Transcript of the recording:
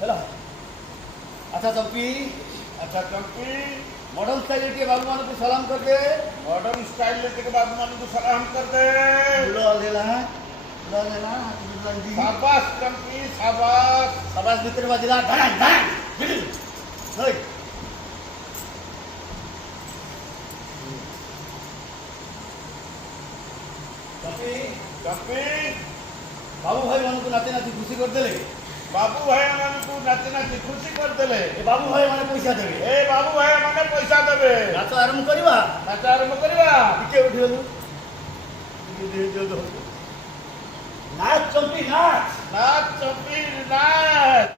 ହେଲା। अच्छा चंपी, अच्छा चंपी मॉडर्न स्टाइल के बाबू मान को सलाम करके मॉडर्न स्टाइल लेते के बाद मन को सलाम कर दे। उड़ा लेना शाबाश चंपी शाबाश। शाबाश भीतर बजला धड़ाक धड़ाक बिल होय। चंपी चंपी बाबू भाई मान को नाते नाती खुशी कर देले। बाबू भाई मन को नाची नाची खुशी कर देले। ए बाबू भाई माने पैसा देबे। ए बाबू भाई माने पैसा देबे। नाच आरंभ करबा। नाच आरंभ करबा। टिके उठिलु नाच चंपी नाच। नाच चंपी नाच।